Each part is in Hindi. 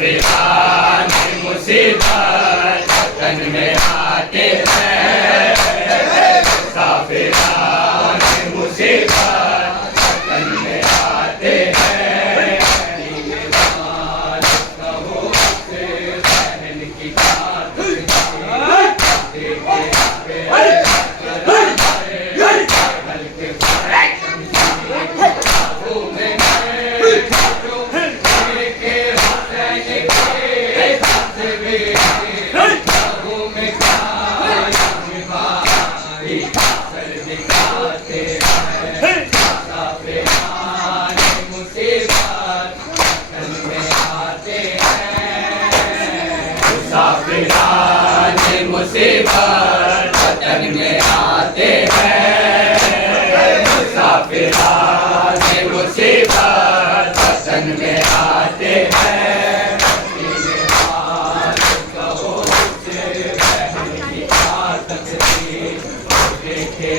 मुसाफिरान मुसीबत वतन में आते हैं, मुसाफिरान मुसीबत वतन में आते हैं। कहो से बहन की मुसीबत वतन में आते हैं, मुसाफिरान मुसीबत वतन में आते हैं। कहो से बहन की तकलीफ देखे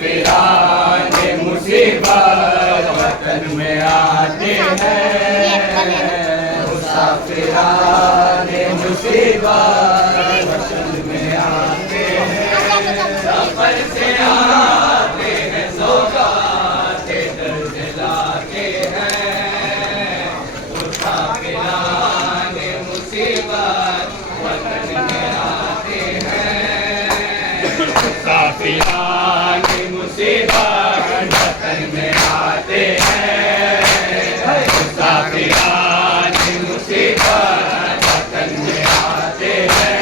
मुसाफिरान मुसीबत वतन में आते हैं, मुसाफिरान मुसीबत वतन में आते हैं। सफर से आते हैं सौगाते दर्द लाते हैं, मुसाफिरान मुसीबत वतन में आते हैं, मुसाफिरान मुसीबत वतन में आते हैं, मुसाफिरान मुसीबत वतन में आते हैं।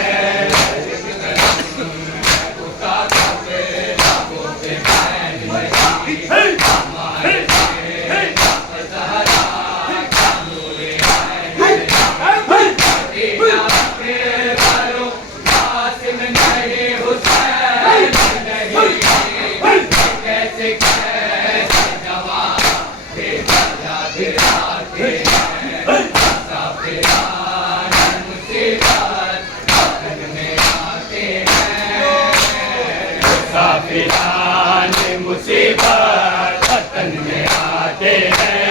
मुसाफिरान मुसीबत वतन में आते हैं,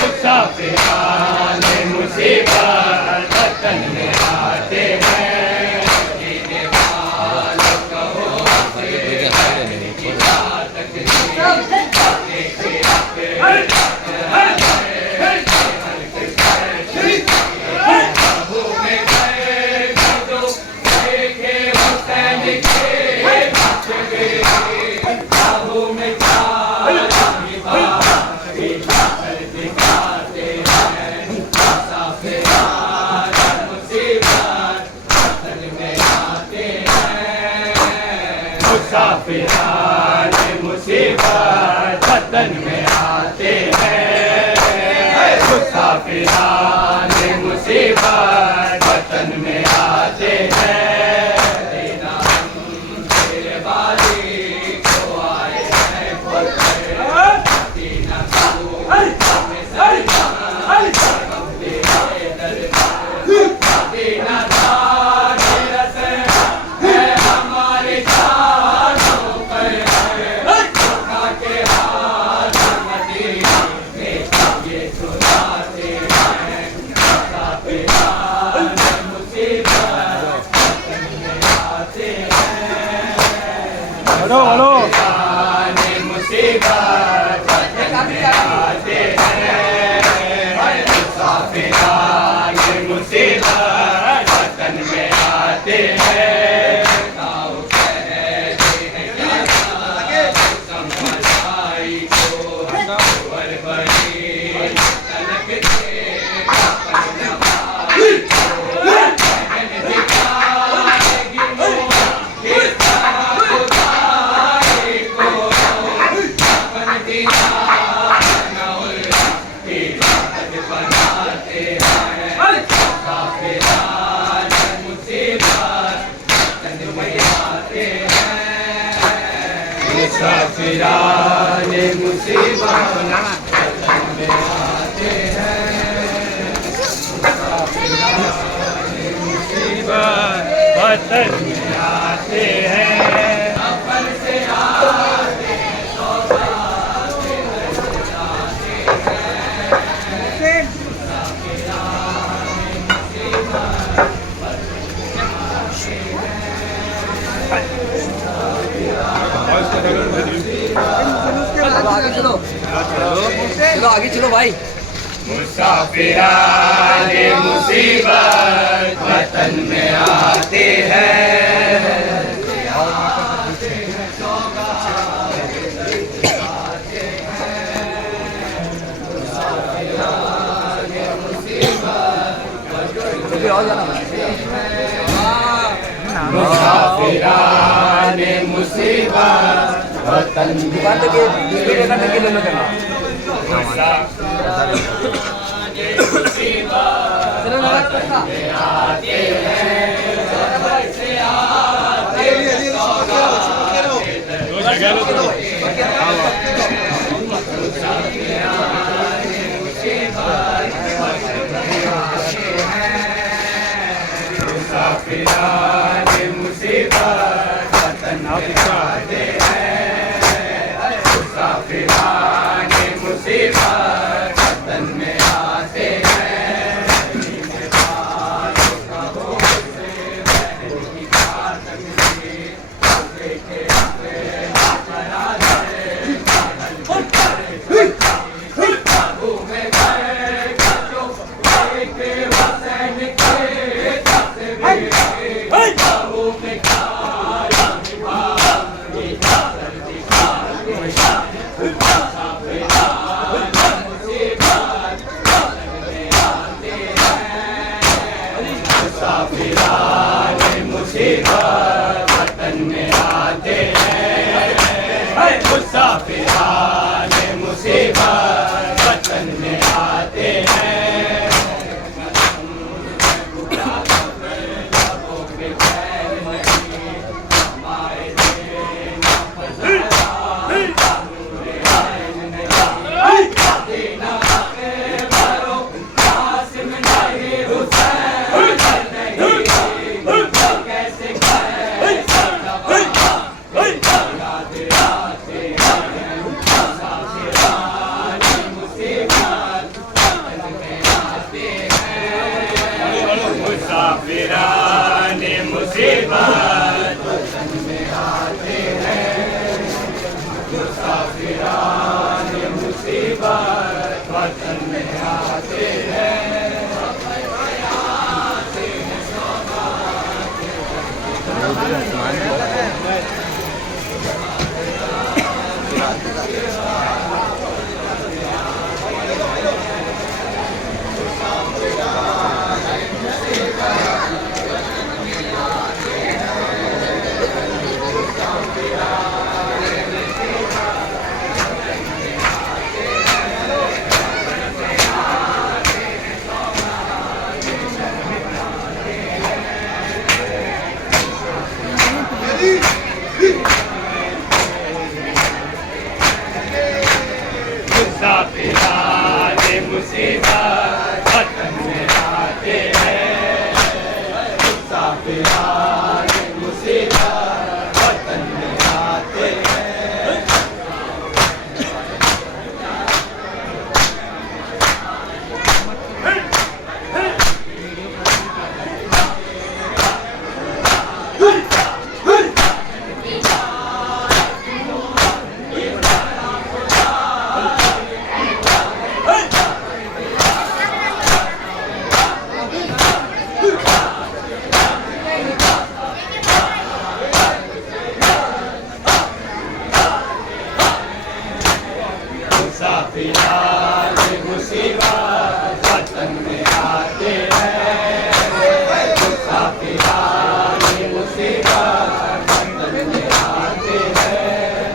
मुसाफिरान मुसीबत वतन में आते हैं। जीने वालों कहो से बहन की तकलीफ मुसाफिरान मुसीबत वतन में आते हैं, मुसाफिरान मुसीबत वतन में आते हैं। देना हम तेरे वाली को आए हैं देना तू हमें सलमान तेरे दरबार देना मुसाफिरान मुसाफिराने मुसीबत में आते हैं, मुसीबत वतन में आते हैं, सफर से आते हैं, सौगात से आते हैं, मुसाफिराने मुसीबत आगे चलो चलो आगे चलो भाई। मुसाफिराने मुसीबत वतन में आते हैं, मुसाफिराने मुसीबत वतन दुकान तक के ले लो करना। चलो ना आते हैं, मुसाफिराने मुसीबत वतन में आते हैं, मुसाफिराने मुसीबत वतन में आते हैं, मुसाफिराने मुसीबत वतन में आते हैं, मुसाफिराने मुसीबत वतन में आते हैं, मुसाफिराने मुसीबत वतन में आते हैं, मुसाफिराने मुसीबत वतन में आते हैं, मुसाफिराने मुसीबत वतन में आते हैं, मुसाफिराने मुसीबत वतन में आते हैं, मुसाफिराने मुसीबत वतन में आते हैं, मुसाफिराने मुसीबत वतन में आते हैं,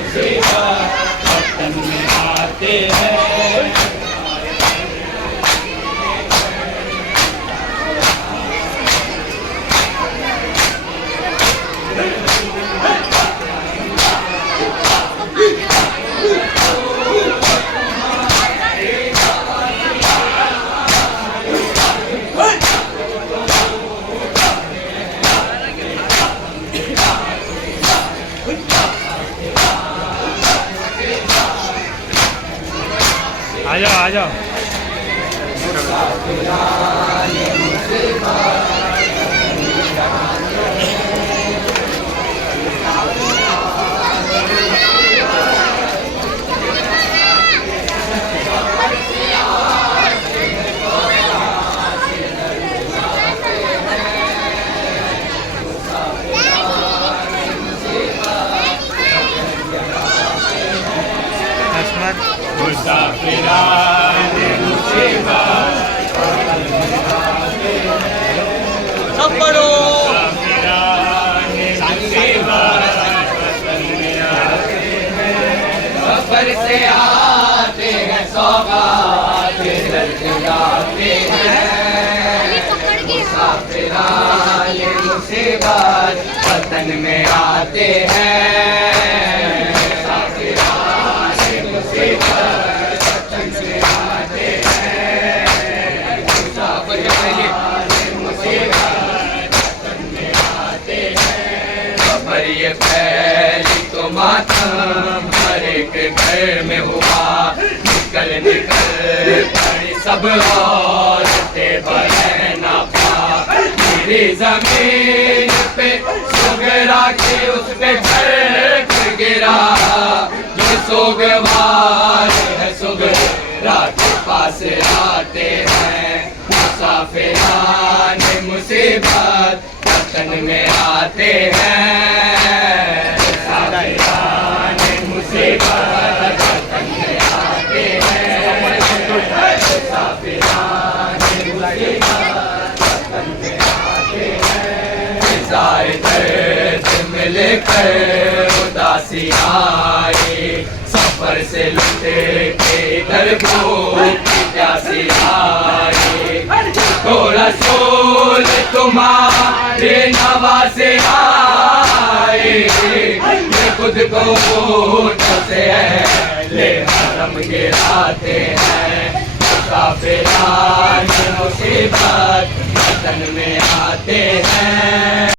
मुसीबत वतन में आती है। आ जाओ आ जाओ। मुसाफिराने मुसीबत सब पढ़ो। मुसाफिराने मुसीबत वतन में आते हैं। सफर से आते हैं सौगात जाते हैं। मुसाफिराने मुसीबत वतन में आते हैं। ये पहली तो मातम हर एक घर में हुआ। निकल निकल पड़ी सब औरतें बहना पा। मेरी जमीन पे सुगरा के उस पे झड़क गिरा। ये सोगवार है सुगरा के पास आते हैं। मुसाफिराने मुसीबत वतन में आते हैं। मुसाफिराने मुसीबत वतन में आते हैं। मुसाफिराने मुसीबत वतन में आते हैं। ज़ाए दर्द में लेकर उदासी आई। सफर से लुटे के इधर भूख की प्यासी आई। थोड़ा सोल तुम्हारे नवासे आए। ये खुद को से ले हरम गिराते हैं। मुसाफिराने मुसीबत